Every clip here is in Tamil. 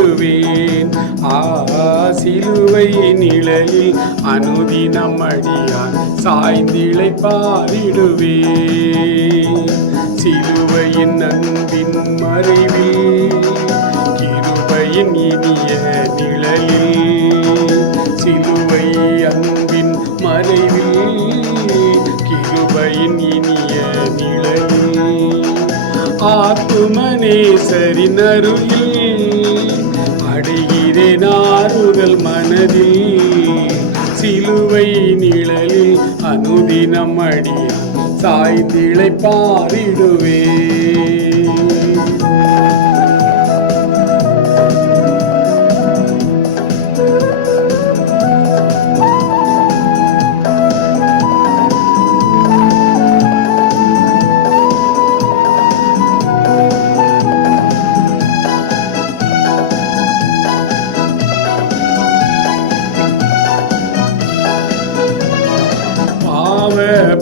பாரிடுவேன். சிலுவை நிழலில் அனுதினம் அடியான் சாய்ந்திளை பாரிடுவேன். சிலுவையின் அன்பின் மறைவில் கிருபையின் இனிய நிழலில், சிலுவை அன்பின் மறைவில் கிருபையின் இனிய நிழலில், ஆத்துமநேசரின் அருளில் அடைகிறேன் ஆறுதல் மனதில். சிலுவை நிழலில் அனுதினம் அடியான் சாய்ந்திளை பாரிடுவேன்.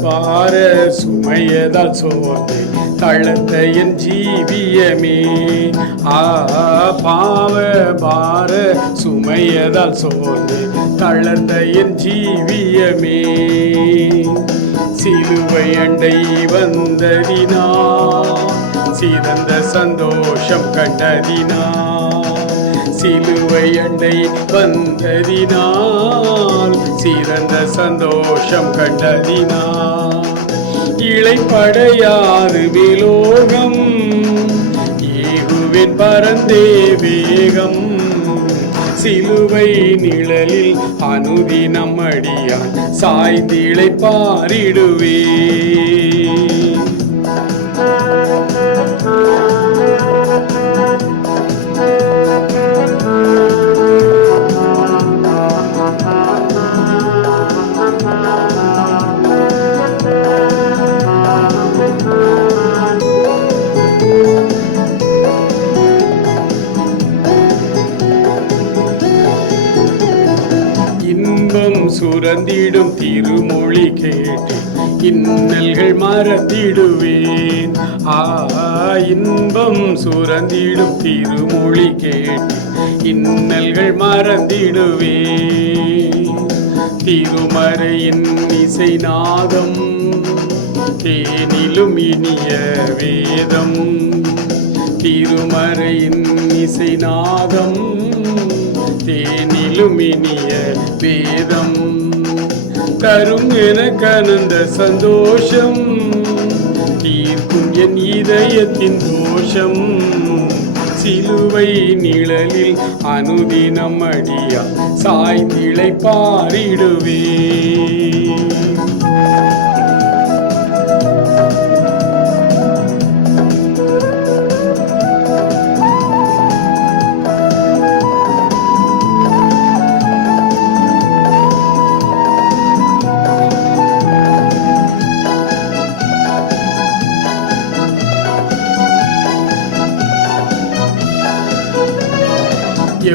பார சுமையதால் சோர்ந்து தளர்ந்த என் ஜீவியமே, பாவ பார சுமையதால் சோர்ந்து தளர்ந்த என் ஜீவியமே, சிலுவை அண்டை வந்ததினா சிறந்த சந்தோஷம் கண்டதினா, சிலுவை அண்டை வந்ததினால் சிறந்த சந்தோஷம் கண்டதினால், இளைப்படையாது விலோகம் ஏகுவின் பரந்தே வேகம். சிலுவை நிழலில் அனுதினம் அடியான் சாய்ந்திளை பாரிடுவேன். இன்பம் சுரந்திடும் திருமொழி கேட்டு இன்னல்கள் மறந்திடுவேன். இன்பம் சுரந்திடும் திருமொழி கேட்டு இன்னல்கள் மறந்திடுவேன். திருமறையின் இசை நாதம் தேனிலும் இனிய வேதம், திருமறையின் இசை நாதம் தேனிலும் இனிய வேதம், தரும் என கனந்த சந்தோஷம் தீர்க்கும் என் இதயத்தின் தோஷம். சிலுவை நிழலில் அனுதினம் அடியான் சாய்ந்திளை பாரிடுவேன்.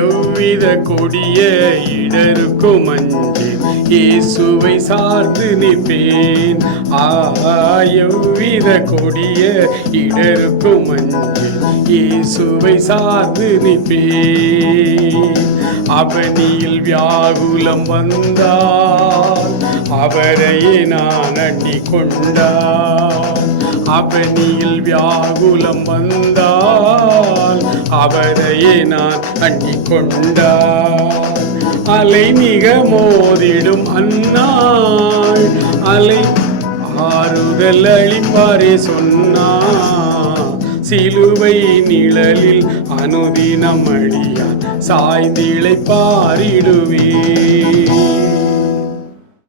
எவ்வித கொடிய இடருக்கும் அஞ்சேன் இயேசுவை சார்ந்து நிற்பேன். எவ்வித கொடிய இடருக்கும் அஞ்சேன் இயேசுவை சார்ந்து நிற்பேன். அவனியில் வியாகுலம் வந்தால் அவரையே நான் அண்டிக் கொண்டான். அவனியில் வியாகுலம் வந்தால் அவரையே நான் அண்டிக் கொண்டார். அலை மிக மோதிடும் அந்நாள் அலை ஆறுதல் அளிப்பாரே சொன்னார். சிலுவை நிழலில் அனுதினம் அடியான் சாய்ந்திளை பாரிடுவேன்.